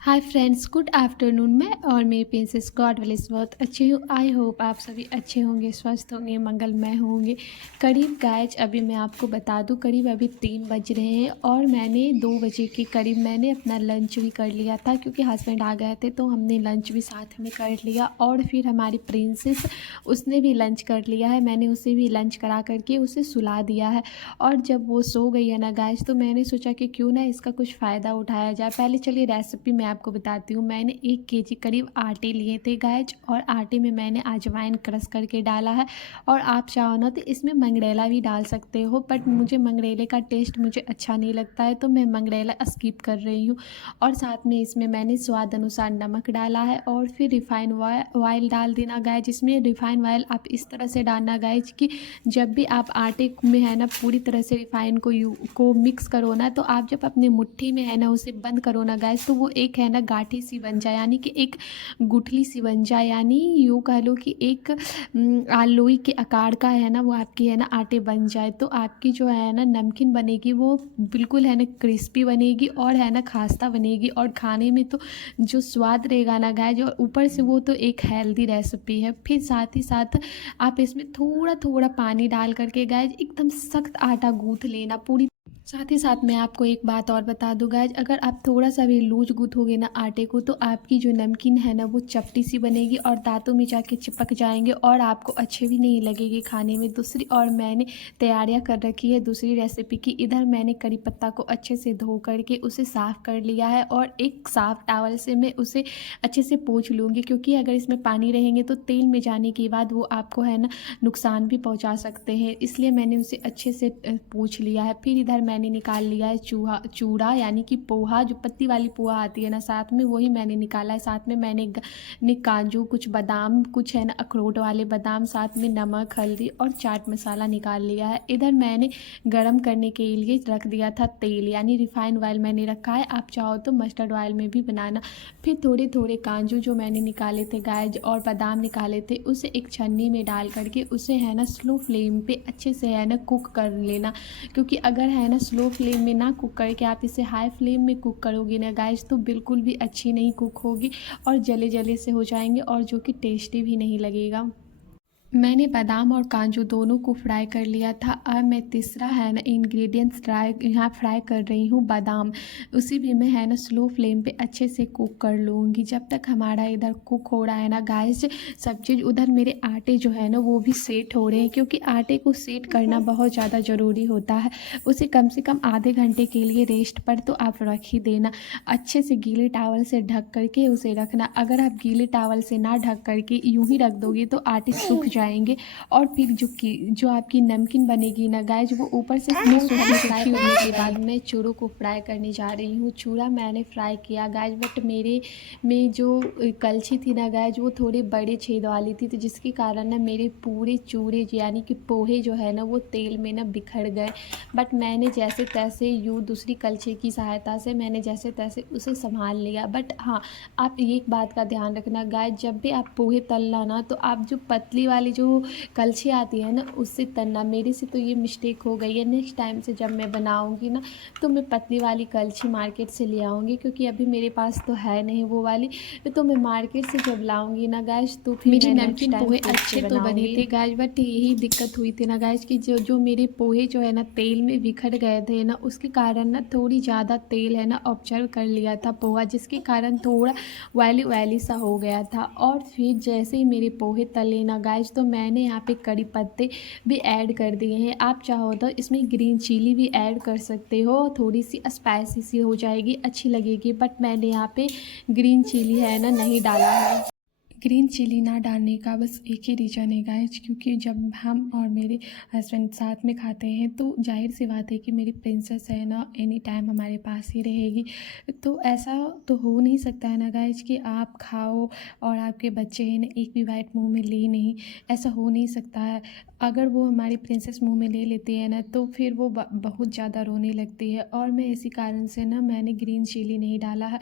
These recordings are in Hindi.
Hi friends, good afternoon. मैं और मेरी प्रिंसेस गॉड विल बहुत अच्छे हूँ। आई होप आप सभी अच्छे होंगे, स्वस्थ होंगे, मंगलमय होंगे। करीब गाइज अभी मैं आपको बता दूँ, करीब अभी 3 बज रहे हैं और मैंने 2 बजे के करीब मैंने अपना लंच भी कर लिया था, क्योंकि हस्बैंड आ गए थे तो हमने लंच भी साथ में कर लिया। और फिर हमारी प्रिंसेस उसने भी लंच कर लिया है, मैंने उसे भी लंच करा करके उसे सुला दिया है। और जब वो सो गई है ना गाइज, तो मैंने सोचा कि क्यों ना इसका कुछ फ़ायदा उठाया जाए। पहले चलिए रेसिपी मैं आपको बताती हूँ। मैंने 1 केजी करीब आटे लिए थे गाइज, और आटे में मैंने अजवाइन क्रश करके डाला है। और आप चाहो ना तो इसमें मंगरेला भी डाल सकते हो, बट मुझे मंगरेले का टेस्ट मुझे अच्छा नहीं लगता है, तो मैं मंगरेला स्किप कर रही हूँ। और साथ में इसमें मैंने स्वाद अनुसार नमक डाला है, और फिर रिफ़ाइन ऑयल डाल देना गाइज। इसमें रिफ़ाइन ऑयल आप इस तरह से डालना गाइज कि जब भी आप आटे में है ना पूरी तरह से रिफाइन को मिक्स करो ना, तो आप जब अपने मुट्ठी में है ना उसे बंद करो ना गैस, तो वो एक है ना गाठी सी बन जाए, यानी कि एक गुठली सी बन जाए। यानी यूँ कह लो कि एक आलोई के आकार का है ना वो आपकी है ना आटे बन जाए, तो आपकी जो है ना नमकीन बनेगी वो बिल्कुल है ना क्रिस्पी बनेगी और है ना खास्ता बनेगी, और खाने में तो जो स्वाद रहेगा ना गाइस, और ऊपर से वो तो एक हेल्दी रेसिपी है। फिर साथ ही साथ आप इसमें थोड़ा थोड़ा पानी डाल करके गाइज एकदम सख्त आटा गूँथ लेना पूरी। साथ ही साथ मैं आपको एक बात और बता दूं गाइज, अगर आप थोड़ा सा भी लूज गूँथोगे ना आटे को, तो आपकी जो नमकीन है ना वो चपटी सी बनेगी और दांतों में जाके चिपक जाएंगे और आपको अच्छे भी नहीं लगेगी खाने में। दूसरी और मैंने तैयारियां कर रखी है दूसरी रेसिपी की। इधर मैंने करी पत्ता को अच्छे से धो करके उसे साफ़ कर लिया है, और एक साफ़ टावल से मैं उसे अच्छे से पोंछ लूँगी, क्योंकि अगर इसमें पानी रहेंगे तो तेल में जाने के बाद वो आपको है ना नुकसान भी पहुंचा सकते हैं, इसलिए मैंने उसे अच्छे से पूछ लिया है। फिर इधर मैंने निकाल लिया है चूड़ा, यानी कि पोहा, जो पत्ती वाली पोहा आती है ना साथ में, वही मैंने निकाला है। साथ में मैंने काजू, कुछ बादाम, कुछ है ना अखरोट वाले बादाम, साथ में नमक, हल्दी और चाट मसाला निकाल लिया है। इधर मैंने गरम करने के लिए रख दिया था तेल, यानी रिफाइंड ऑयल मैंने रखा है, आप चाहो तो मस्टर्ड ऑयल में भी बनाना। फिर थोड़े थोड़े काजू जो मैंने निकाले थे गाइज और बादाम निकाले थे, उसे एक छन्नी में डाल करके उसे है ना स्लो फ्लेम पे अच्छे से है ना कुक कर लेना, क्योंकि अगर है ना स्लो फ्लेम में ना कुक करके आप इसे हाई फ्लेम में कुक करोगे ना गाइज, तो बिल्कुल भी अच्छी नहीं कुक होगी और जले जले से हो जाएंगे, और जो कि टेस्टी भी नहीं लगेगा। मैंने बादाम और काजू दोनों को फ्राई कर लिया था। अब मैं तीसरा है ना इंग्रेडिएंट्स यहाँ फ्राई कर रही हूँ बादाम। उसी भी मैं है ना स्लो फ्लेम पे अच्छे से कुक कर लूँगी, जब तक हमारा इधर कुक हो रहा है ना गाइस सब चीज़। उधर मेरे आटे जो है ना वो भी सेट हो रहे हैं, क्योंकि आटे को सेट करना बहुत ज़्यादा ज़रूरी होता है। उसे कम से कम आधे घंटे के लिए रेस्ट पर तो आप रख ही देना। अच्छे से गीले टावल से ढक करके उसे रखना। अगर आप गीले टावल से ना ढक करके यूं ही रख दोगे तो आटे सूख जाएंगे, और फिर जो आपकी नमकीन बनेगी ना गाइज, वो ऊपर से सूखी होने के बाद मैं चूरों को फ्राई करने जा रही हूँ। चूरा मैंने फ्राई किया गाइज, बट मेरे में जो कलछी थी ना गाइज वो थोड़ी बड़े छेद वाली थी, तो जिसके कारण ना मेरे पूरे चूरे यानी कि पोहे जो है ना वो तेल में ना बिखर गए। बट मैंने जैसे तैसे यूँ दूसरी कलछी की सहायता से मैंने जैसे तैसे उसे संभाल लिया। बट हाँ, आप एक बात का ध्यान रखना गाइज, जब भी आप पोहे तलना ना, तो आप जो पतली वाली जो कलछी आती है ना उससे तलना। मेरे से तो ये मिस्टेक हो गई है, नेक्स्ट टाइम से जब मैं बनाऊंगी ना तो मैं पतली वाली कलछी मार्केट से ले आऊँगी, क्योंकि अभी मेरे पास तो है नहीं वो वाली। तो मैं मार्केट से जब लाऊंगी ना गैस, तो फिर मेरी नमकीन पोहे अच्छे तो बने थे गैस, बट यही दिक्कत हुई थी ना गैस कि जो मेरे पोहे जो है ना तेल में बिखर गए थे ना, उसके कारण ना थोड़ी ज़्यादा तेल है ना ऑब्जर्व कर लिया था पोहा, जिसके कारण थोड़ा ऑयली ऑयली सा हो गया था। और फिर जैसे ही मेरे पोहे तले ना गाइस, तो मैंने यहाँ पे कड़ी पत्ते भी ऐड कर दिए हैं। आप चाहो तो इसमें ग्रीन चिली भी ऐड कर सकते हो, थोड़ी सी स्पाइसी सी हो जाएगी, अच्छी लगेगी। बट मैंने यहाँ पे ग्रीन चिली है ना नहीं डाला है। ग्रीन चिली ना डालने का बस एक ही रीज़न है गाइज, क्योंकि जब हम और मेरे हस्बैंड साथ में खाते हैं तो जाहिर सी बात है कि मेरी प्रिंसेस है ना एनी टाइम हमारे पास ही रहेगी। तो ऐसा तो हो नहीं सकता है ना गाइज कि आप खाओ और आपके बच्चे हैं ना एक भी बाइट मुंह में ले नहीं, ऐसा हो नहीं सकता है। अगर वो हमारी प्रिंसेस मुंह में ले लेती है ना तो फिर वो बहुत ज़्यादा रोने लगती है, और मैं इसी कारण से ना मैंने ग्रीन चिली नहीं डाला है।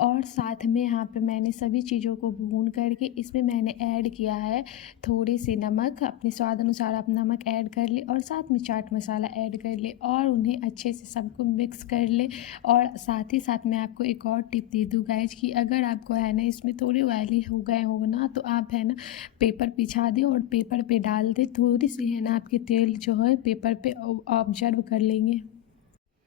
और साथ में यहाँ पे मैंने सभी चीज़ों को भून कर करके इसमें मैंने ऐड किया है थोड़ी सी नमक, अपने स्वाद अनुसार आप नमक ऐड कर ले और साथ में चाट मसाला ऐड कर ले और उन्हें अच्छे से सबको मिक्स कर ले। और साथ ही साथ मैं आपको एक और टिप दे दूँ गाइज कि अगर आपको है ना इसमें थोड़े ऑयली हो गए हो ना, तो आप है ना पेपर बिछा दें और पेपर पे डाल दें, थोड़ी सी है ना आपके तेल जो है पेपर पे ऑब्जर्व कर लेंगे।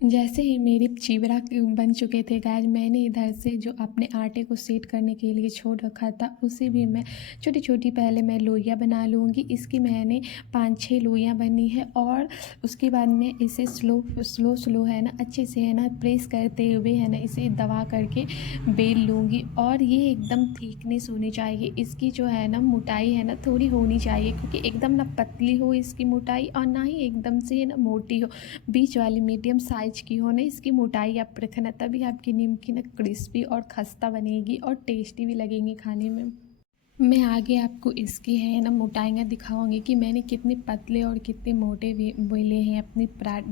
जैसे ही मेरे चिवड़ा बन चुके थे गाइज, मैंने इधर से जो अपने आटे को सेट करने के लिए छोड़ रखा था उसे भी मैं छोटी छोटी पहले मैं लोइयाँ बना लूँगी। इसकी मैंने 5-6 लोइयाँ बनी है और उसके बाद में इसे स्लो है ना अच्छे से है ना प्रेस करते हुए है ना इसे दबा करके बेल लूँगी। और ये एकदम थिकनेस होनी चाहिए इसकी, जो है ना मोटाई है ना थोड़ी होनी चाहिए, क्योंकि एकदम ना पतली हो इसकी मोटाई और ना ही एकदम से है ना मोटी हो, बीच वाली मीडियम साइज की हो ना इसकी मोटाई आप रखना, तभी आपकी नीमकी ना क्रिस्पी और खस्ता बनेगी और टेस्टी भी लगेंगी खाने में। मैं आगे आपको इसकी है ना मोटाइयाँ दिखाऊंगी कि मैंने कितने पतले और कितने मोटे बेले हैं अपनी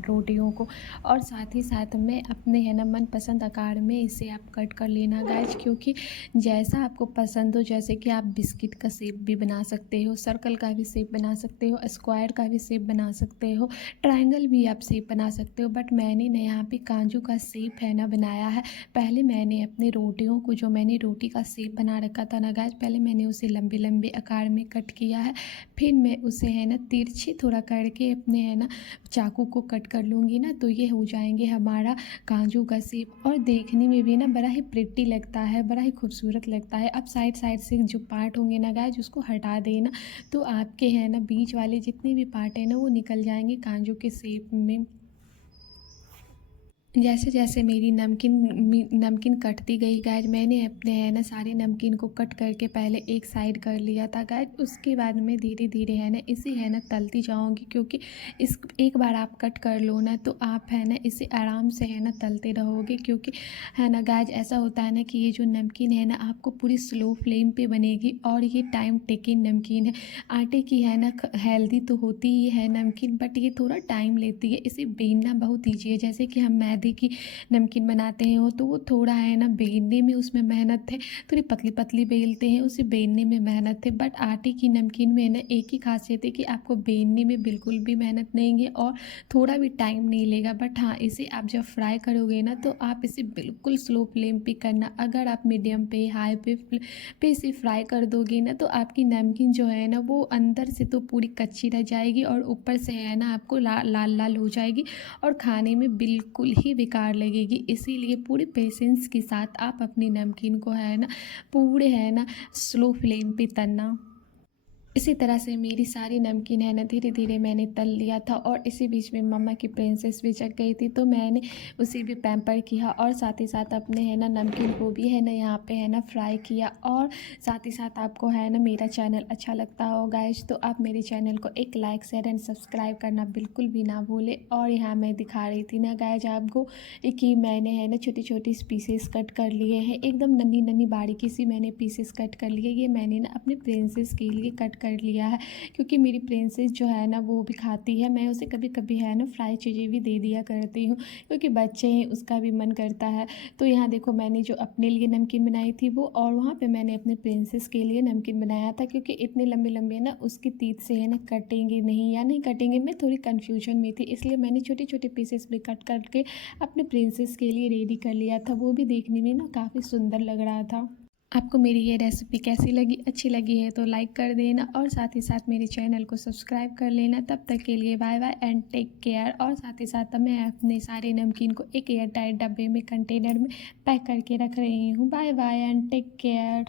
रोटियों को। और साथ ही साथ मैं अपने है ना मनपसंद आकार में इसे आप कट कर लेना गाइज, क्योंकि जैसा आपको पसंद हो, जैसे कि आप बिस्किट का शेप भी बना सकते हो, सर्कल का भी शेप बना सकते हो, स्क्वायर का भी शेप बना सकते हो, ट्रायंगल भी आप शेप बना सकते हो, बट मैंने ना यहाँ पे काजू का शेप है ना बनाया है। पहले मैंने अपने रोटियों को, जो मैंने रोटी का शेप बना रखा था ना गाइज, पहले मैंने उसे लंबे लंबे आकार में कट किया है। फिर मैं उसे है ना तिरछी थोड़ा करके अपने है ना चाकू को कट कर लूँगी ना, तो ये हो जाएंगे हमारा काजू का शेप और देखने में भी ना बड़ा ही प्रिटी लगता है, बड़ा ही खूबसूरत लगता है। अब साइड साइड से जो पार्ट होंगे ना गाइज उसको हटा देना, तो आपके है ना बीच वाले जितने भी पार्ट है ना वो निकल जाएंगे काजू के शेप में। जैसे जैसे मेरी नमकीन कटती गई गाइज, मैंने अपने है ना सारे नमकीन को कट करके पहले एक साइड कर लिया था गाइज। उसके बाद में धीरे धीरे है ना इसे है ना तलती जाऊंगी, क्योंकि इस एक बार आप कट कर लो ना तो आप है ना इसे आराम से है ना तलते रहोगे, क्योंकि है ना गाइज ऐसा होता है ना कि ये जो नमकीन है ना आपको पूरी स्लो फ्लेम पे बनेगी और ये टाइम टेकिंग नमकीन है। आटे की है ना हेल्दी तो होती ही है नमकीन, बट ये थोड़ा टाइम लेती है, इसे बेलना बहुत ईजी है। जैसे कि हम मैदे की नमकीन बनाते हैं वो, तो वो थोड़ा है ना बेलने में उसमें मेहनत है, थोड़ी पतली पतली बेलते हैं उसे बेलने में मेहनत है। बट आटे की नमकीन में ना एक ही खासियत है कि आपको बेलने में बिल्कुल भी मेहनत नहीं है और थोड़ा भी टाइम नहीं लेगा। बट हाँ, इसे आप जब फ्राई करोगे ना तो आप इसे बिल्कुल स्लो फ्लेम पे करना। अगर आप मीडियम पे हाई पे इसे फ्राई कर दोगे ना तो आपकी नमकीन जो है ना वो अंदर से तो पूरी कच्ची रह जाएगी और ऊपर से है ना आपको लाल लाल हो जाएगी और खाने में बिल्कुल ही बेकार लगेगी। इसीलिए पूरे पेशेंस के साथ आप अपनी नमकीन को है ना पूरे है ना स्लो फ्लेम पे तलना। इसी तरह से मेरी सारी नमकीन है ना धीरे धीरे मैंने तल लिया था और इसी बीच में मम्मा की प्रिंसेस भी जग गई थी, तो मैंने उसे भी पैम्पर किया और साथ ही साथ अपने है ना नमकीन को भी है ना यहाँ पे है ना फ्राई किया। और साथ ही साथ आपको है ना मेरा चैनल अच्छा लगता हो गाइज तो आप मेरे चैनल को एक लाइक शेयर एंड सब्सक्राइब करना बिल्कुल भी ना भूले। और यहाँ मैं दिखा रही थी ना गाइज आपको कि मैंने है ना छोटी छोटी पीसेस कट कर लिए हैं, एकदम नन्ही नन्ही बारीकी सी मैंने पीसेस कट कर लिए। ये मैंने ना अपने प्रिंसेस के लिए कट कर लिया है, क्योंकि मेरी प्रिंसेस जो है ना वो भी खाती है, मैं उसे कभी कभी है ना फ्राई चीज़ें भी दे दिया करती हूँ, क्योंकि बच्चे हैं उसका भी मन करता है। तो यहाँ देखो मैंने जो अपने लिए नमकीन बनाई थी वो, और वहाँ पे मैंने अपने प्रिंसेस के लिए नमकीन बनाया था, क्योंकि इतने लंबे लंबे ना उसकी तीत से है ना कटेंगे नहीं या नहीं कटेंगे, मैं थोड़ी कन्फ्यूजन में थी, इसलिए मैंने छोटे छोटे पीसेस भी कट करके अपने प्रिंसेस के लिए रेडी कर लिया था। वो भी देखने में ना काफ़ी सुंदर लग रहा था। आपको मेरी ये रेसिपी कैसी लगी, अच्छी लगी है तो लाइक कर देना और साथ ही साथ मेरे चैनल को सब्सक्राइब कर लेना। तब तक के लिए bye bye and take care. और साथ ही साथ मैं अपने सारे नमकीन को एक एयर टाइट डब्बे में कंटेनर में पैक करके रख रही हूँ। Bye bye and take care.